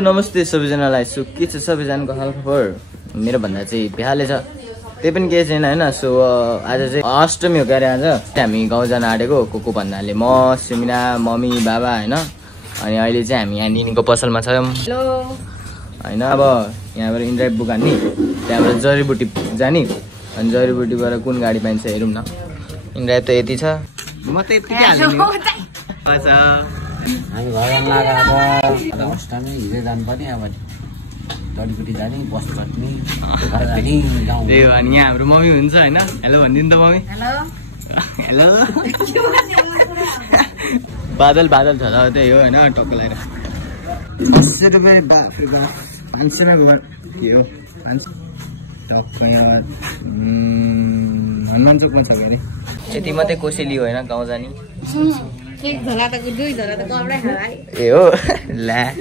नमस्ते सबैजनालाई। सो के छ सबैजनाको हालखबर? मेरो भन्दा चाहिँ बिहाले छ, त्यही पनि केही छैन हैन। सो आज चाहिँ अष्टमी हो क्यारे। आज हामी गाउँ जान आँटेको को भन्नाले म, सुमिना, मम्मी, बाबा हैन। अनि अहिले चाहिँ हामी यहाँ निनीको पसलमा छौँ हैन। अब यहाँबाट इन्ड्राइभ बुक हान्ने, त्यहाँबाट जडीबुटी जाने, अनि जडीबुटीबाट कुन गाडी पाइन्छ हेरौँ न। इन्ड्राइभ त यति छ, म त यति हाल्दिनु। हामी घर लागेर अष्टमी हिजो जानुपर्ने, अब जडीबुटी जाने, बस चढ्ने, त्यही हो। अनि यहाँ हाम्रो मम्मी हुन्छ होइन। हेलो भनिदिनु त मम्मी। Hello hello. बादल बादल छ त्यही हो होइन। टक्क लगाएर 80 रुपियाँ। बाफ्रे बाफ, 500मा घर के हो 500 टक्क। यहाँ हनुमान चोकमा छ अरे। यति मात्रै कोसेली हो होइन गाउँ जाने। ए हो ला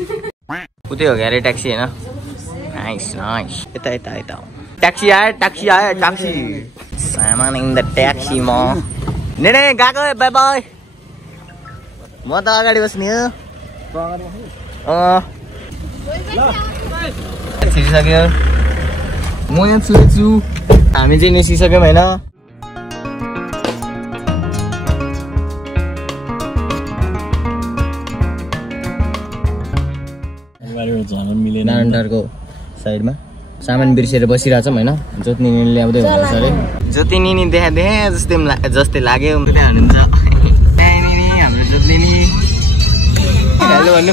उतै हो क्या अरे ट्याक्सी होइन। Nice nice. यता यता यता ट्याक्सी आयो, ट्याक्सी आयो, ट्याक्सी। सामान इन द ट्याक्सी। म नेडे गएको, बाई बाई। म त अगाडि बस्ने हो। छिरिसक्यो, म यहाँ छु। हामी चाहिँ निस्किसक्यौँ होइन। नारायणटारको साइडमा सामान बिर्सेर बसिरहेछौँ होइन। ज्योति निनी ल्याउँदै हुनुहुन्छ अरे। ज्योति निनी देखा जस्तै लाग्यो हुनुहुन्छ हाम्रो ज्योति निनी। हेलो भन्नु।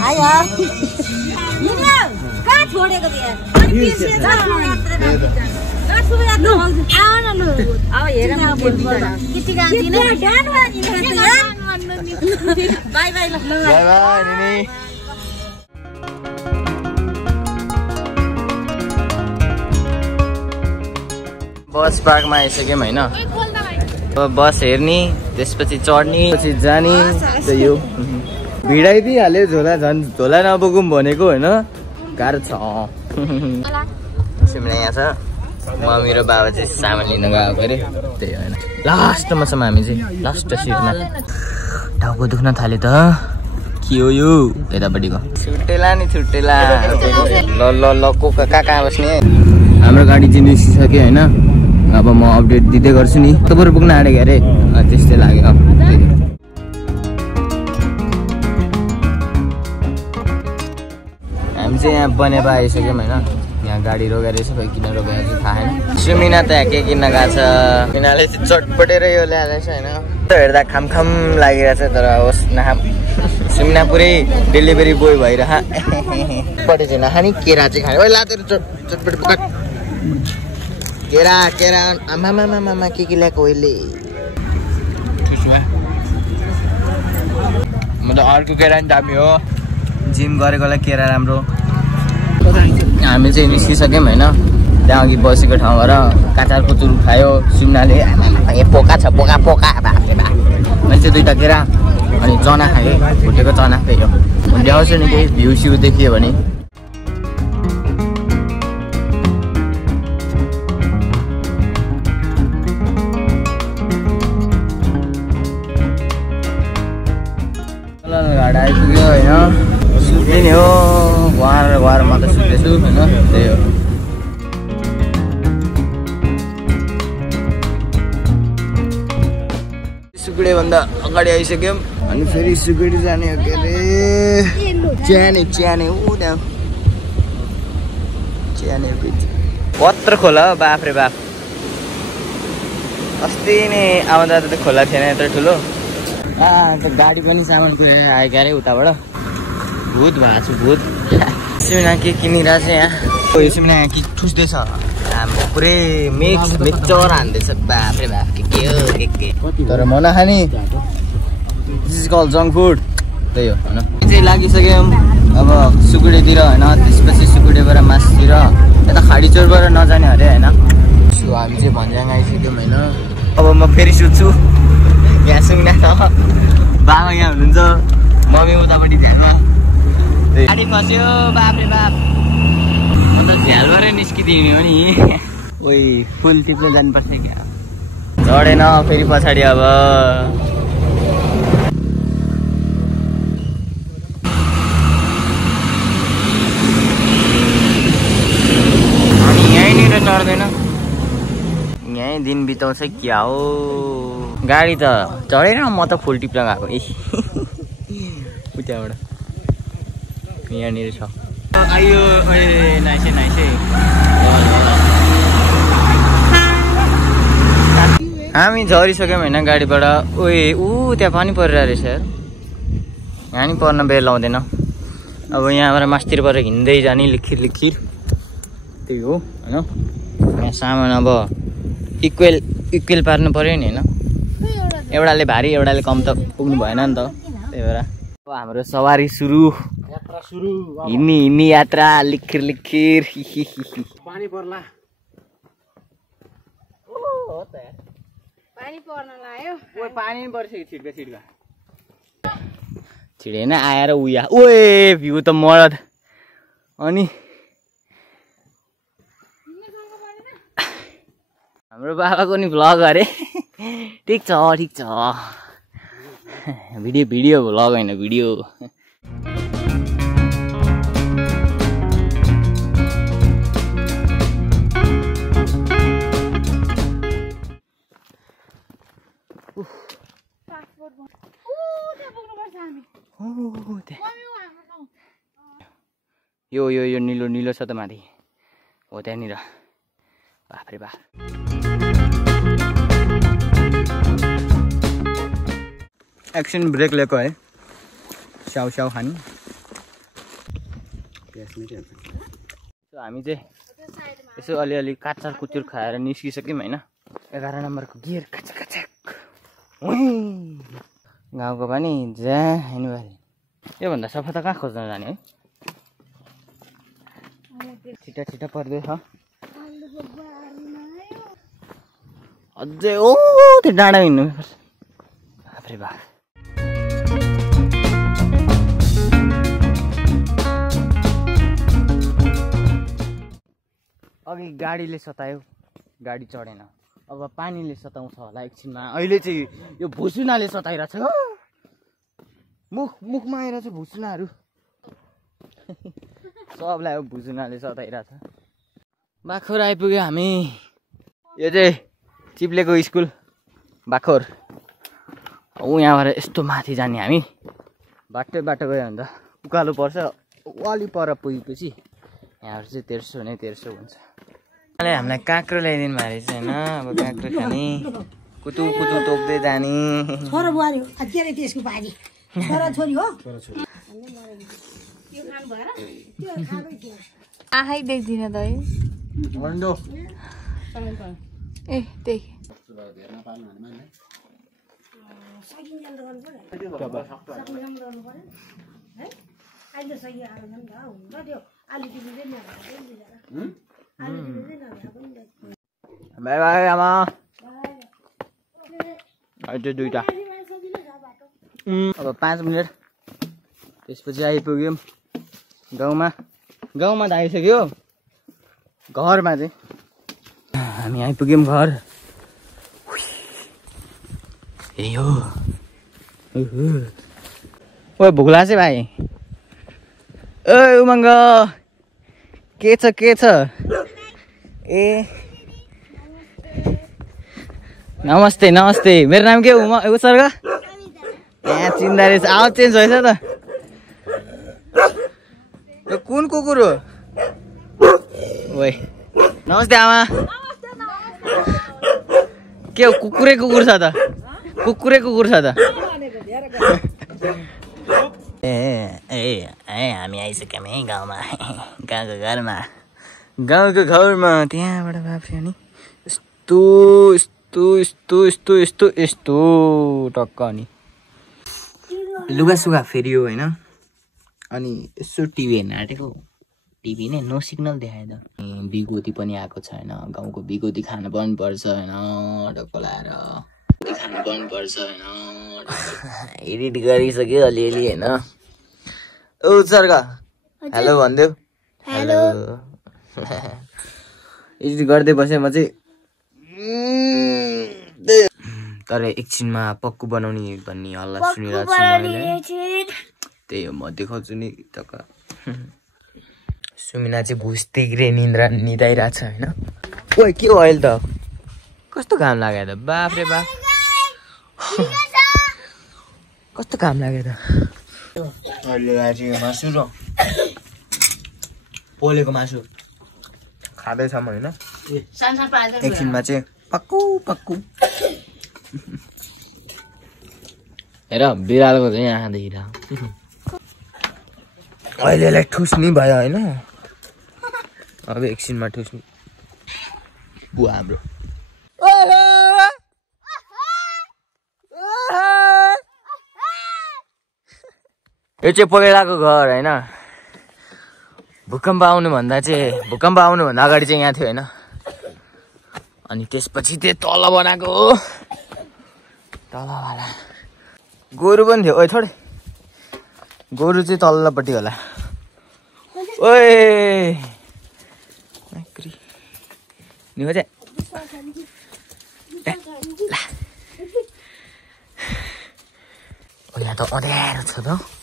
Bye bye Nini. बस पार्कमा आइसक्यौँ होइन। बस हेर्ने, त्यसपछि चढ्ने, पछि जाने। त्यही हो, भिडाइदिइहाल्यो। झोला झन् झोला नबोकौँ भनेको होइन, गाह्रो छ। सिमला यहाँ छ, मम्मी र बाबा चाहिँ सामान लिन गएको अरे। त्यही होइन, लास्टमा छौँ हामी चाहिँ, लास्ट सिटमा। टाउको दुख्न थाल्यो त के हो यो यतापट्टिको। छुट्टेला नि छुट्टेला। ल ल ल को कहाँ बस्ने। हाम्रो गाडी चाहिँ निस्किसक्यो होइन। अब म अपडेट दिँदै गर्छु नि। तपाईँहरू पुग्न आँटेको अरे, त्यस्तै लाग्यो। हामी चाहिँ यहाँ बनेपा आइसक्यौँ होइन। यहाँ गाडी रोकेर यसो खोइ किन रोकेको चाहिँ थाहा छैन। सुमिना त यहाँ के किन्न गएको छ। सुमिनाले चाहिँ चटपटेर यो ल्याएछ होइन। हेर्दा खामखाम लागिरहेछ, तर होस् नखाम। सुमिना पुरै डेलिभरी बोय भइरह। पट्टि चाहिँ नखाने, केरा चाहिँ खाने। ओ लातेर चटपटे पकाट। केरा केरा आमामामामा के ल्याएको अहिले। म त अर्को केरा नि दामी हो। जिम गरेकोलाई केरा राम्रो। हामी चाहिँ निस्किसक्यौँ होइन। त्यहाँ अघि बसेको ठाउँबाट काचार कुचुर खायो सुम्नाले। यहाँ पोका छ, पोका पोका भाके भा। मैले चाहिँ 2टा केरा अनि चना खाएँ, भुटेको चना। त्यही हो, भ्याउँछ नि केही भ्यू स्यू देखियो भने। घाट आइपुग्यो होइन। सुत्ने नि हो, घुवार म त सुत्दैछु होइन। त्यही हो, सुकुडेभन्दा अगाडि आइसक्यौँ। अनि फेरि सुकुडी जाने हो के अरे। च्याने च्याने ऊ त्यहाँ च्याने पत्र खोला। बाफ्रे बाफ, अस्ति नै आउँदा त खोला थिएन यत्रो ठुलो। त गाडी पनि सामान कुरेर आयो क्यारे उताबाट। भूत भएको छु, भूत। सिमिना के किनिरहेछ यहाँ। सिमिना यहाँ के ठुस्दैछ। हाम्रो पुरै मिक्सचर हान्दैछ। बाफ्रे बाफ के हो के। तर म नखाने। दिस इज कल जङ्क फुड। त्यही हो होइन। चाहिँ लागिसक्यौँ अब सुकुडेतिर होइन। त्यसपछि सुकुडेबाट मासतिर यता खाडीचोरबाट नजाने अरे होइन। सो हामी चाहिँ भन्ज्याङ आइसक्यौँ होइन। अब म फेरि सुत्छु। यहाँ सुमिना छ, बाबा यहाँ हुनुहुन्छ, मम्मी उतापट्टि थियो। गाडी खस्यो। बाफ्रे बाफ, म त झ्यालबाटै निस्किदिने हो नि। ओइ फुल टिप्न जानुपर्छ क्या। चढेन फेरि पछाडि। अब बिताउँछ क्या हो गाडी त चढेन म त फुल टिप लगाएको उताबाट यहाँनिर छ आयो नाइसे हामी झरिसक्यौँ होइन गाडीबाट त्यहाँ पानी परिरहेको रहेछ यार यहाँ नि पर्न बेर लाउँदैन अब यहाँबाट मास्तिरबाट हिँड्दै जाने लिखिर त्यही हो होइन यहाँ सामान अब इक्वेल पार्नु पऱ्यो नि होइन एउटाले भारी एउटाले कम त पुग्नु भएन नि त त्यही भएर अब हाम्रो सवारी सुरु हिँड्ने यात्रा लिखिर पानी पर्ला पानी पर्न लाग्यो पानी पर्छ छिड्का छिडेन आएर उया ओए भ्यू त मरद अनि हाम्रो बाबाको नि भ्लग अरे ठिक छ भिडियो भ्लग होइन भिडियो यो निलो छ त माथि हो त्यहाँनिर बाफ्रे बा एक्सन ब्रेक लिएको है स्याउ खानी हामी चाहिँ यसो अलिअलि काचार कुचुर खाएर निस्किसक्यौँ होइन 11 नम्बरको गियर काचक गाउँको पनि जहाँ हिँड्नु योभन्दा सफा त कहाँ खोज्न जाने है छिटा पर्दैछ अझै त्यो डाँडा हिँड्नु बाफ्रे बा अघि गाडीले सतायो गाडी चढेन अब पानीले सताउँछ होला एकछिनमा अहिले चाहिँ यो भुसुनाले सताइरहेछ मुखमा आएर चाहिँ भुसुनाहरू सबलाई अब भुसुनाले सताइरहेछ बाखोर आइपुग्यो हामी यो चाहिँ चिप्लेको स्कुल बाखोर यहाँबाट यस्तो माथि जाने हामी बाटो गयो भने त उकालो पर्छ अलि पर पुगेपछि यहाँबाट चाहिँ 1300 नै 1300 हुन्छ हामीलाई काँक्रो ल्याइदिनु भएको रहेछ होइन अब काँक्रो खाने कुतु टोक्दै जाने छोरो बुहारी हो के अरे त्यसको बाजी छोरा छोरी हो आँखै देख्दिन त है ए देख बाई बाई आमा दुईटा अब 5 मिनट त्यसपछि आइपुग्यौँ गाउँमा त आइसक्यो घरमा चाहिँ हामी आइपुग्यौँ घर ए हो ओ भुला चाहिँ भाइ ओ उमङ्ग के छ ए नमस्ते मेरो नाम के उसर्ग यहाँ चिन्दा रहेछ आवाज चेन्ज भएछ त यो कुन कुकुर हो ओए नमस्ते आमा के हो कुकुरै कुकुर छ त ए हामी आइसक्यौँ है गाउँमा गाउँको घरमा त्यहाँबाट बाफ्रे अनि यस्तो टक्क अनि लुगासुगा फेरियो होइन अनि यसो टिभी हेर्न आँटेको टिभी नै नो सिग्नल देखायो त बिगोती पनि आएको छैन गाउँको बिगोती खान पनि पर्छ होइन टक्क लाएर एडिट गरिसक्यो अलिअलि होइन ओ सर्ग हेलो भनिदेऊ हेलो एडिट गर्दै बसेँ म चाहिँ तर एकछिनमा पक्कु बनाउने भन्ने हल्ला सुनिरहेको छु मैले त्यही हो म देखाउँछु नि टक्क सुमिना चाहिँ भुस्दै निद्रा निदाइरहेछ होइन ओ के हो अहिले त कस्तो घाम लाग्यो त बाफ रे बाफ कस्तो घाम लाग्यो त अहिले आज मासु र पोलेको मासु खाँदैछौँ होइन एकछिनमा चाहिँ पक्कु पक्कु हेर बिरालोको चाहिँ यहाँ देखिरह अहिलेलाई ठुस्नी भयो होइन अब एकछिनमा ठुस्नी बुवा हाम्रो यो चाहिँ पहिलाको घर होइन भूकम्प आउनुभन्दा अगाडि चाहिँ यहाँ थियो होइन अनि त्यसपछि त्यो तल बनाएको तलवाला गोरु पनि थियो ओइ छोड गोरु चाहिँ तल्लोपट्टि होला ओए नि हो चाहिँ यहाँ त अँध्यारो छ त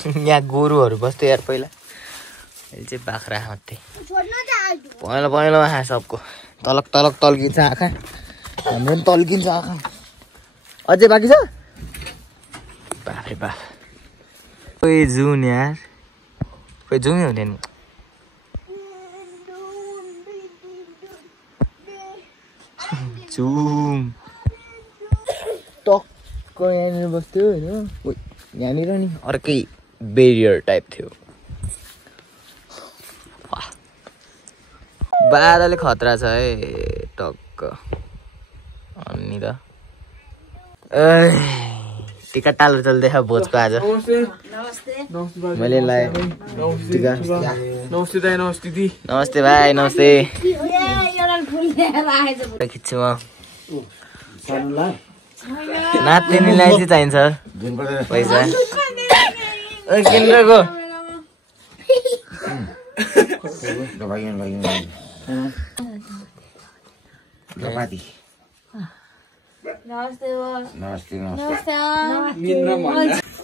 यहाँ गोरुहरू बस्थ्यो यार पहिला अहिले चाहिँ बाख्रा मात्रै पहेँलो पहेँलो आँखा सबको तलक तलक तल्किन्छ आँखा हाम्रो पनि तल्किन्छ आँखा अझै बाँकी छ बाफ्रे बाफ खोइ जुन यार खोइ जुमै हुँदैन जुम टक्क यहाँनिर बस्थ्यो होइन यहाँनिर नि अर्कै बेरियर टाइप थियो बादले खतरा छ है टक्क अनि त टिका टालो चल्दै छ भोजको आज मैले नमस्ते भाइ नमस्ते खिच्छु म नातिनीलाई चाहिँ चाहिन्छ पैसा किनेको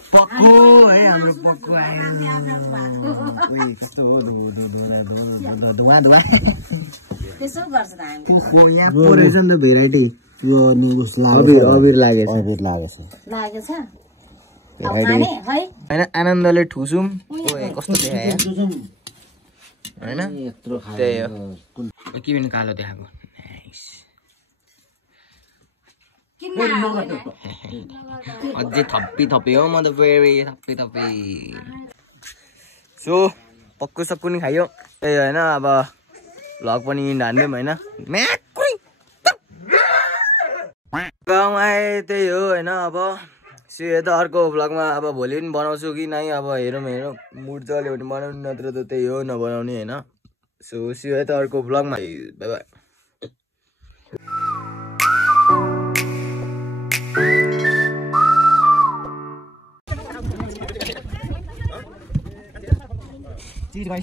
पक्कु है हाम्रो पक्कु आयो कस्तो हो धुवा धुवा त्यसो गर्छ त हामी यहाँ परेछ नि त भेराइटी अबिर लागेछ लागेछ होइन आनन्दले ठुसौँ कस्तो देखायो होइन त्यही हो के पनि कालो देखाएको अझै थप्पी हो म त फेरि थप्पी सो पक्कु सक्कु नि खायो त्यही होइन अब भ्लग पनि हान्दिउँ होइन गाउँ आए त्यही हो होइन अब सिधै त अर्को भ्लगमा अब भोलि पनि बनाउँछु कि नै अब हेरौँ मुड चल्यो भने बनाउनु नत्र त त्यही हो नबनाउने होइन सो सिधै त अर्को भ्लगमा बाइ बाइ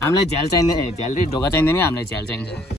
हामीलाई झ्याल चाहिँदैन झ्याल रे ढोका चाहिँदैन हामीलाई झ्याल चाहिन्छ